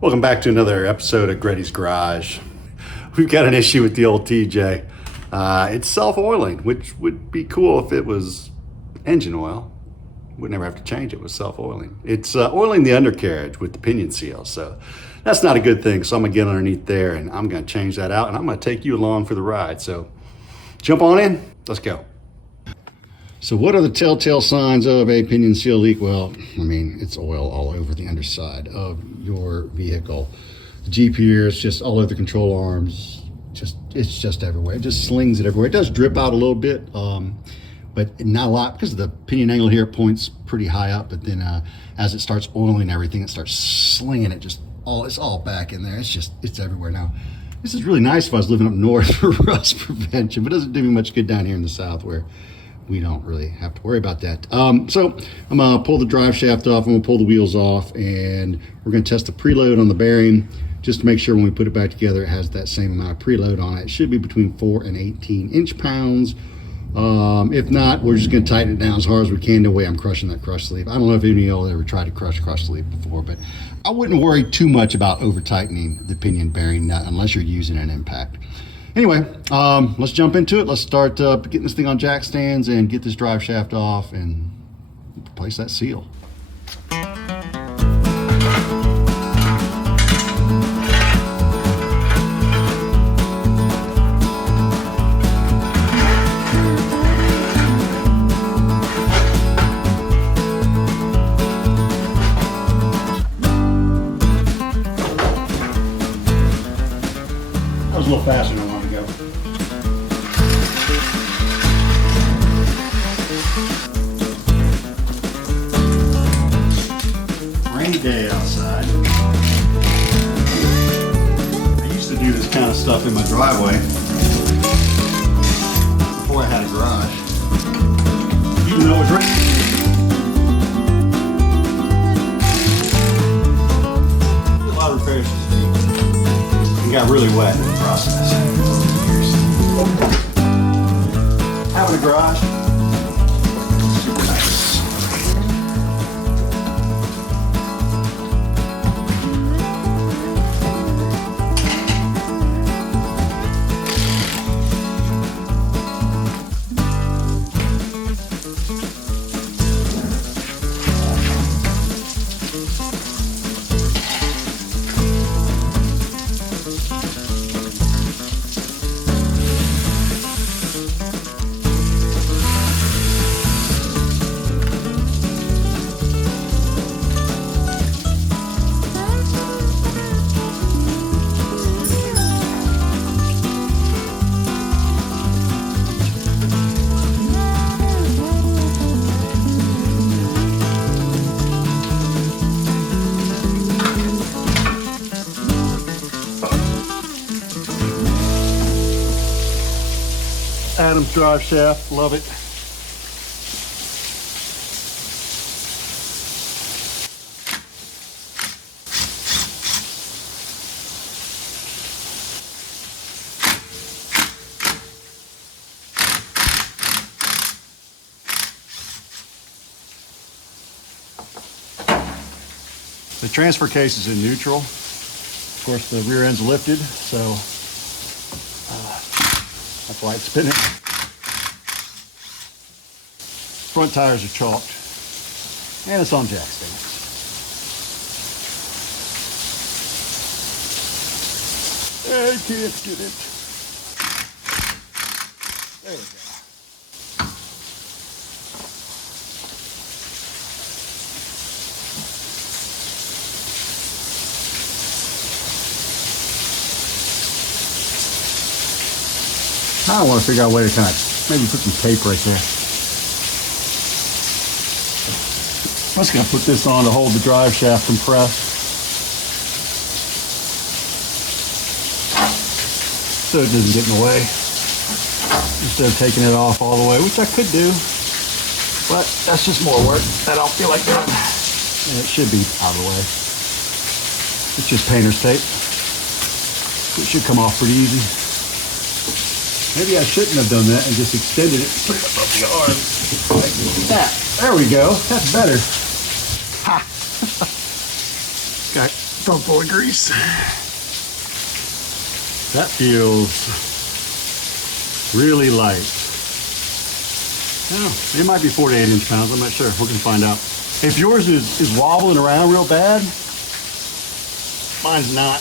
Welcome back to another episode of Gretty's Garage. We've got an issue with the old TJ. It's self-oiling, which would be cool if it was engine oil. Would never have to change it with self-oiling. It's oiling the undercarriage with the pinion seal, so that's not a good thing. So I'm gonna get underneath there and I'm gonna change that out, and I'm gonna take you along for the ride. So jump on in, let's go. So what are the telltale signs of a pinion seal leak? Well, I mean, it's oil all over the underside of your vehicle. The Jeep here is just all over the control arms. It's just everywhere. It just slings it everywhere. It does drip out a little bit, but not a lot because of the pinion angle here. It points pretty high up, but then as it starts oiling everything, it starts slinging it. It's all back in there. It's everywhere now. This is really nice if I was living up north for rust prevention, but it doesn't do me much good down here in the south where we don't really have to worry about that. So I'm gonna pull the drive shaft off, I'm gonna pull the wheels off, and we're gonna test the preload on the bearing just to make sure when we put it back together it has that same amount of preload on it. It should be between 4 and 18 inch-pounds. If not, we're just gonna tighten it down as hard as we can. No way I'm crushing that crush sleeve. I don't know if any of y'all ever tried to crush sleeve before, but I wouldn't worry too much about over tightening the pinion bearing nut unless you're using an impact. Anyway, let's jump into it. Let's start getting this thing on jack stands and get this drive shaft off and replace that seal. That was a little faster than I wanted to go. Rainy day outside. I used to do this kind of stuff in my driveway before I had a garage. Even though it was raining. A lot of repairs to do. It got really wet in the process. Having a garage, super nice. Adam's drive shaft, love it. The transfer case is in neutral. Of course, the rear end's lifted, so that's why it's spinning. Front tires are chalked, and it's on jack stands. I can't get it. There we go. I want to figure out a way to kind of maybe put some tape right there. I'm just going to put this on to hold the drive shaft compressed. So it doesn't get in the way. Instead of taking it off all the way, which I could do. But that's just more work. I don't feel like doing. And it should be out of the way. It's just painter's tape. It should come off pretty easy. Maybe I shouldn't have done that and just extended it, put it above the arm. Like that. There we go. That's better. Ha! Got a dump full of grease. That feels really light. Oh, it might be 4 to 8 inch-pounds. I'm not sure. We're gonna find out. If yours is wobbling around real bad, mine's not.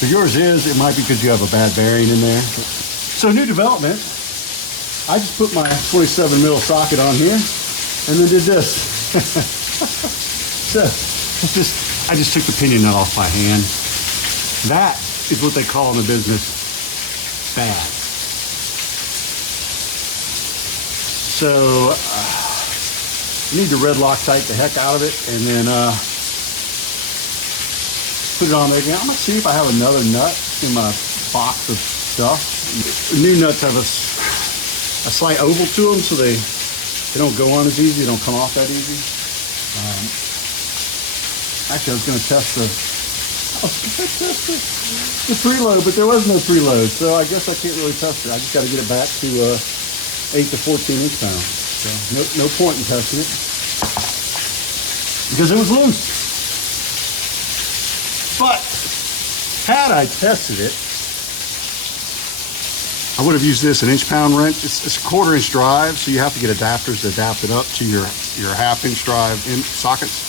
If yours is, it might be because you have a bad bearing in there. So new development. I just put my 27 mil socket on here and then did this. So I just took the pinion nut off by hand. That is what they call in the business bad. So you need to red Loctite the heck out of it and then put it on there again. I'm gonna see if I have another nut in my box of stuff. The new nuts have a slight oval to them, so they don't go on as easy, they don't come off that easy. Actually, I was gonna test the preload, but there was no preload, so I guess I can't really test it. I just gotta get it back to 8 to 14 inch-pounds. So no point in testing it because it was loose. But had I tested it, I would have used this, an inch-pound wrench. It's a 1/4 inch drive, so you have to get adapters to adapt it up to your 1/2 inch drive in sockets.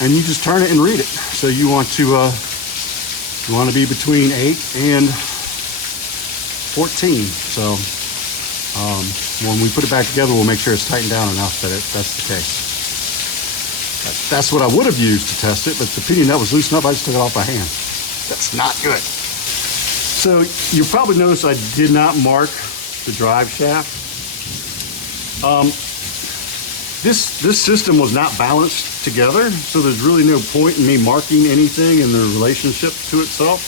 And you just turn it and read it. So you want to be between 8 and 14. So when we put it back together, we'll make sure it's tightened down enough that that's the case. That's what I would have used to test it, but the pinion nut was loose enough, I just took it off by hand. That's not good. So you probably noticed I did not mark the drive shaft. This system was not balanced together, so there's really no point in me marking anything in the relationship to itself.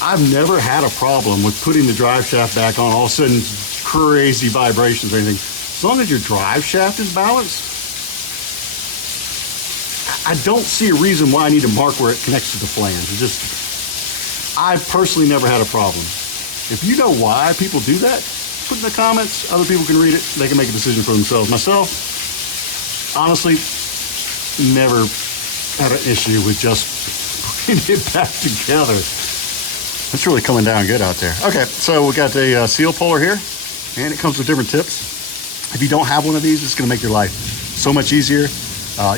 I've never had a problem with putting the drive shaft back on, all of a sudden crazy vibrations or anything. As long as your drive shaft is balanced, I don't see a reason why I need to mark where it connects to the flange. I've personally never had a problem. If you know why people do that, put in the comments. Other people can read it. They can make a decision for themselves. Myself, honestly, never had an issue with just putting it back together. It's really coming down good out there. Okay, so we got a seal puller here, and it comes with different tips. If you don't have one of these, it's going to make your life so much easier.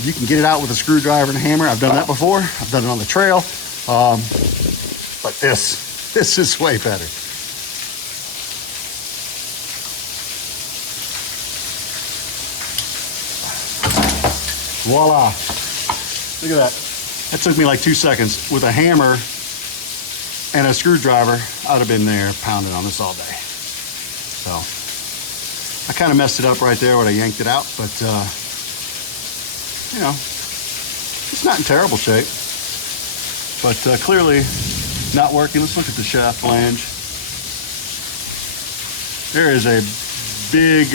You can get it out with a screwdriver and a hammer. I've done that before. I've done it on the trail. But this is way better. Voila. Look at that. That took me like 2 seconds. With a hammer and a screwdriver, I'd have been there pounding on this all day. So I kind of messed it up right there when I yanked it out, but you know, it's not in terrible shape, but clearly not working. Let's look at the shaft flange. There is a big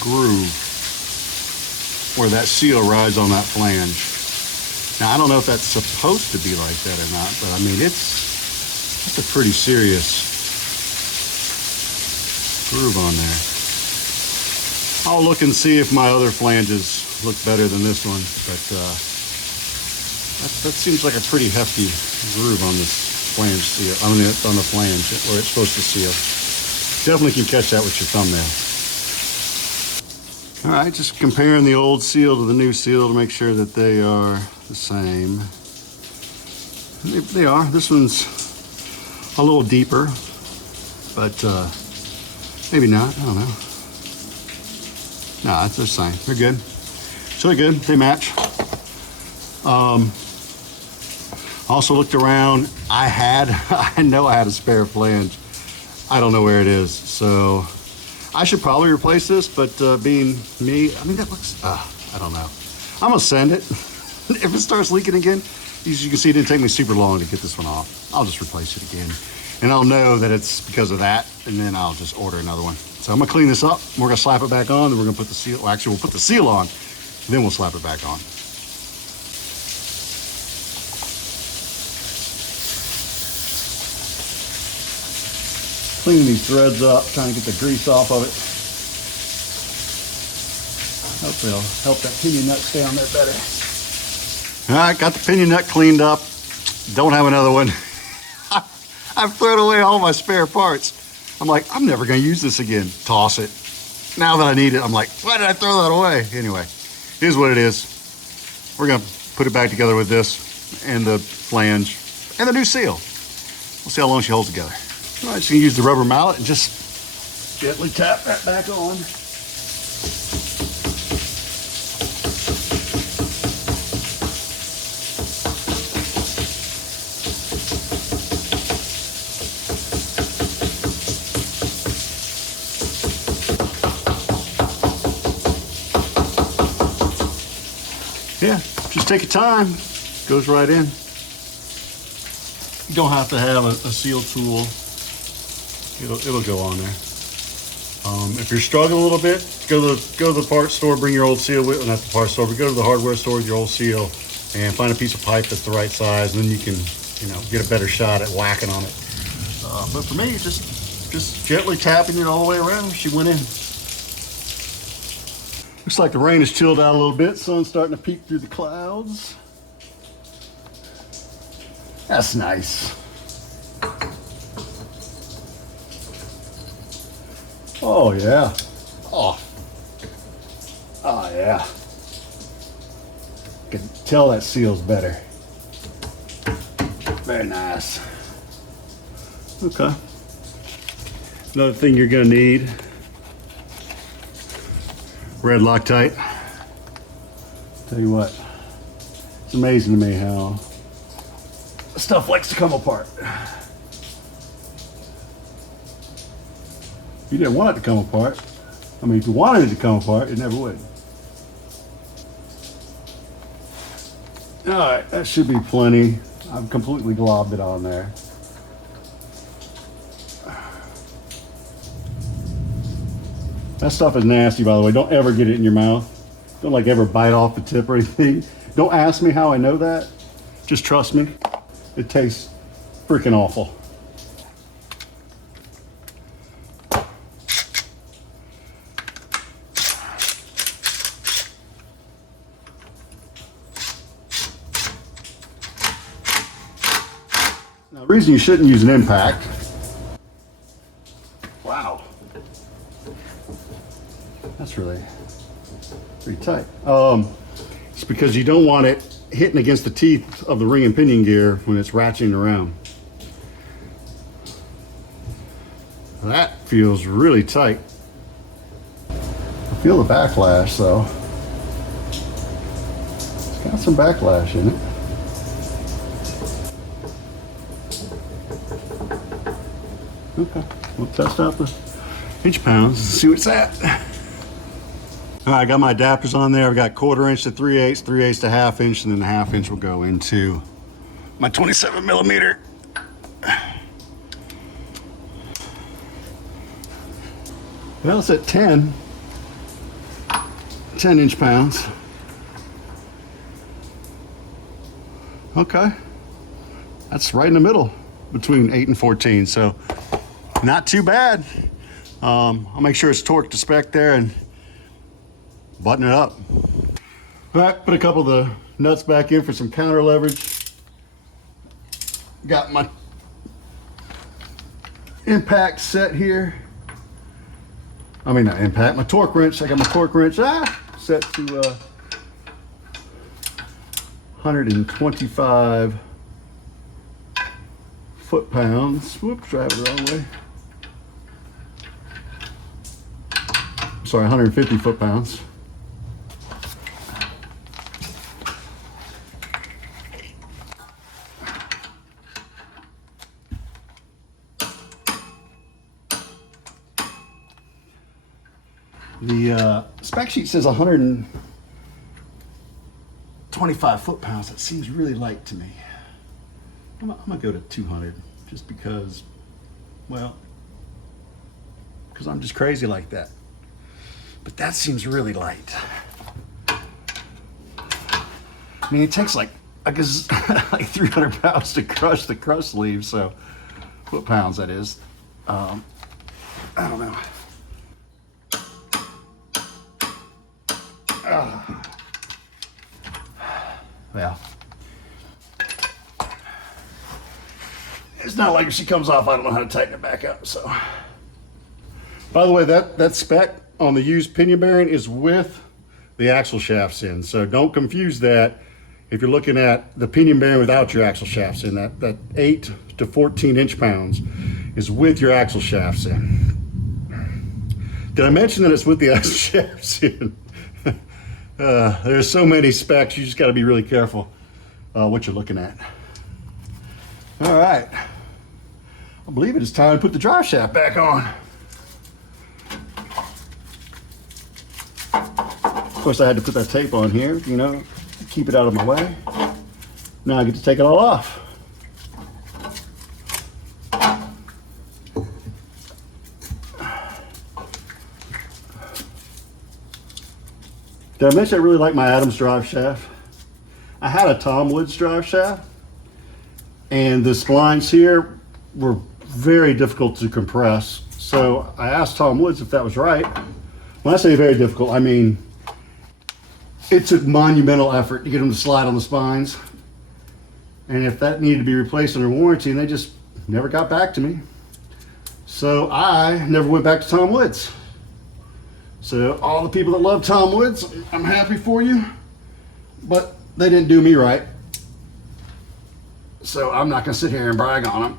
groove where that seal rides on that flange. Now, I don't know if that's supposed to be like that or not, but I mean, it's a pretty serious groove on there. I'll look and see if my other flanges look better than this one, but that seems like a pretty hefty groove on this flange seal. I mean, on the flange where it's supposed to seal. Definitely can catch that with your thumbnail. All right, just comparing the old seal to the new seal to make sure that they are the same. They are. This one's a little deeper, but maybe not. I don't know. No, it's the same. They're good. It's really good. They match. Also looked around. I know I had a spare flange. I don't know where it is, so I should probably replace this, but being me, I mean, that looks, I don't know. I'm gonna send it. If it starts leaking again, as you can see, it didn't take me super long to get this one off. I'll just replace it again. And I'll know that it's because of that, and then I'll just order another one. So I'm gonna clean this up, we're gonna slap it back on, then we're gonna put the seal, well, actually we'll put the seal on, then we'll slap it back on. Cleaning these threads up, trying to get the grease off of it. Hopefully it'll help that pinion nut stay on there better. All right, got the pinion nut cleaned up. Don't have another one. I've thrown away all my spare parts. I'm like, I'm never gonna use this again. Toss it. Now that I need it, I'm like, why did I throw that away? Anyway, it is what it is. We're gonna put it back together with this and the flange and the new seal. We'll see how long she holds together. All right, just gonna use the rubber mallet and just gently tap that back on. Yeah, just take your time, goes right in. You don't have to have a seal tool. It'll go on there. If you're struggling a little bit, go to the parts store, bring your old seal with, not the parts store, but go to the hardware store with your old seal and find a piece of pipe that's the right size, and then you can, get a better shot at whacking on it. But for me, just gently tapping it all the way around, she went in. Looks like the rain has chilled out a little bit. Sun's starting to peek through the clouds. That's nice. Oh yeah. Oh yeah. I can tell that seal's better. Very nice. Okay. Another thing you're gonna need. Red Loctite. Tell you what, it's amazing to me how stuff likes to come apart. If you didn't want it to come apart, if you wanted it to come apart, it never would. All right, that should be plenty. I've completely globbed it on there. That stuff is nasty, by the way. Don't ever get it in your mouth. Don't ever bite off the tip or anything. Don't ask me how I know that. Just trust me. It tastes freaking awful. Now, the reason you shouldn't use an impact. Wow. That's really pretty tight. It's because you don't want it hitting against the teeth of the ring and pinion gear when it's ratcheting around. That feels really tight. I feel the backlash though. It's got some backlash in it. Okay, we'll test out the inch pounds and see what's at. All right, I got my adapters on there. I've got 1/4 inch to 3/8, 3/8 to 1/2 inch, and then the 1/2 inch will go into my 27 millimeter. Well, it's at 10 inch pounds. Okay, that's right in the middle between 8 and 14, so not too bad. I'll make sure it's torqued to spec there and button it up. All right, put a couple of the nuts back in for some counter leverage. Got my impact set here. Not impact, my torque wrench. I got my torque wrench set to 125 foot-pounds. Whoops, I have it the wrong way. Sorry, 150 foot-pounds. The spec sheet says 125 foot-pounds. That seems really light to me. I'm gonna go to 200 just because I'm just crazy like that. But that seems really light. It takes like 300 pounds to crush the crush sleeve, so foot-pounds that is. I don't know. Well, it's not like if she comes off, I don't know how to tighten it back up. So, by the way, that spec on the used pinion bearing is with the axle shafts in. So don't confuse that if you're looking at the pinion bearing without your axle shafts in. That 8 to 14 inch-pounds is with your axle shafts in. Did I mention that it's with the axle shafts in? There's so many specs, you just got to be really careful what you're looking at. All right, I believe it is time to put the drive shaft back on. Of course, I had to put that tape on here, you know, to keep it out of my way. Now I get to take it all off. Did I mention I really like my Adams drive shaft? I had a Tom Woods drive shaft, and the splines here were very difficult to compress. So I asked Tom Woods if that was right. When I say very difficult, I mean it took monumental effort to get them to slide on the spines. And if that needed to be replaced under warranty, and they just never got back to me. So I never went back to Tom Woods. So all the people that love Tom Woods, I'm happy for you, but they didn't do me right. So I'm not gonna sit here and brag on them.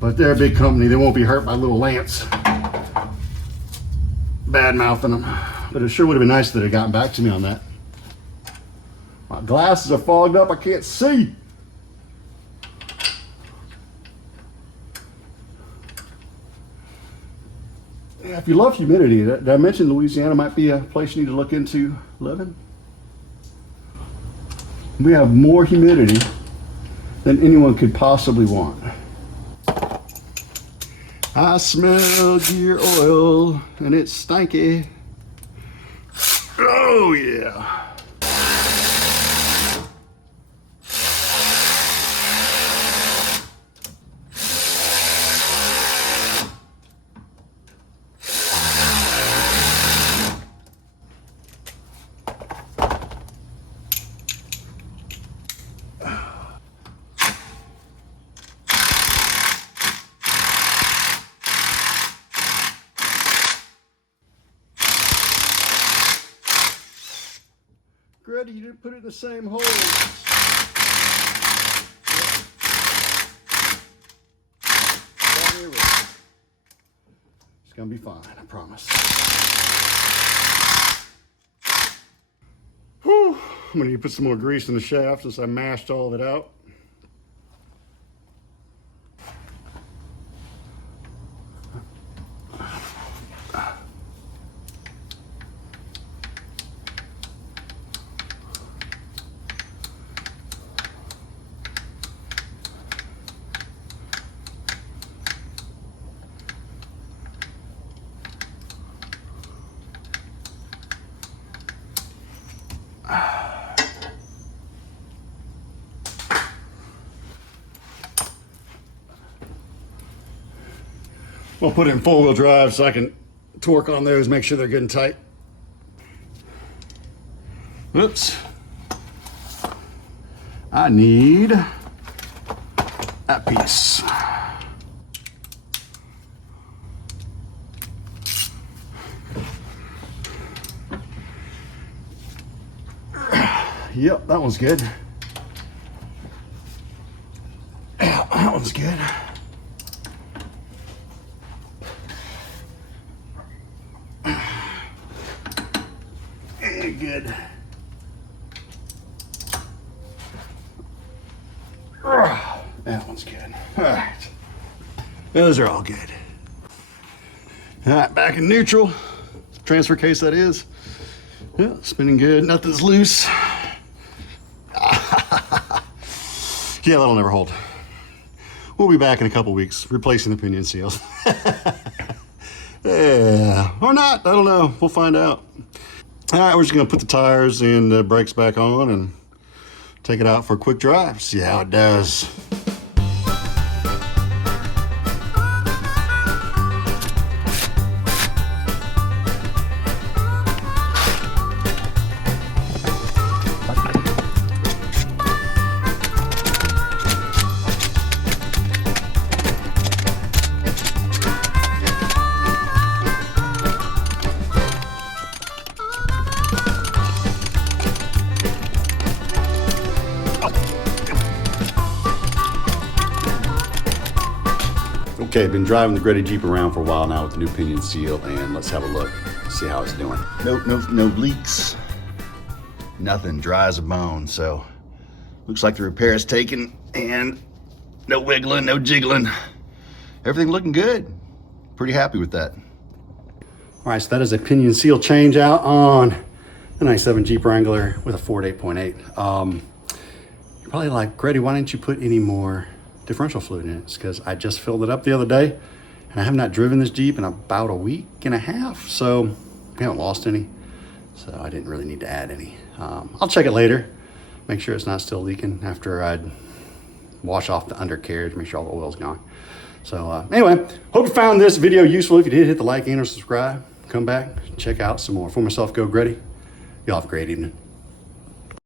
But they're a big company. They won't be hurt by little Lance bad-mouthing them. But it sure would have been nice that it had gotten back to me on that. My glasses are fogged up, I can't see. Yeah, if you love humidity, did I mention Louisiana might be a place you need to look into living? We have more humidity than anyone could possibly want. I smell gear oil and it's stanky. Oh yeah. Greta, you didn't put it in the same hole. It's gonna be fine, I promise. Whew. I'm gonna need to put some more grease in the shaft since I mashed all of it out. We'll put it in four-wheel drive so I can torque on those, make sure they're good and tight. Oops. I need that piece. Yep, that one's good. Yeah, that one's good. Good. That one's good. All right. Those are all good. All right, back in neutral. Transfer case that is. Yeah, spinning good. Nothing's loose. Yeah, that'll never hold. We'll be back in a couple weeks replacing the pinion seals. Yeah, or not. I don't know. We'll find out. All right, we're just gonna put the tires and the brakes back on and take it out for a quick drive. See how it does. Okay, been driving the Gretty Jeep around for a while now with the new pinion seal, and let's have a look, see how it's doing. No leaks, nothing, dry as a bone. So looks like the repair is taken, and no wiggling, no jiggling. Everything looking good. Pretty happy with that. All right, so that is a pinion seal change out on the 97 Jeep Wrangler with a Ford 8.8. You're probably like, Gretty, why didn't you put any more differential fluid in it? It's because I just filled it up the other day, and I have not driven this Jeep in about a week and a half, so we haven't lost any. So I didn't really need to add any. I'll check it later, make sure it's not still leaking after I wash off the undercarriage, make sure all the oil's gone. So anyway, hope you found this video useful. If you did, hit the like and or subscribe. Come back, check out some more. For myself, go Gretty. Y'all have a great evening.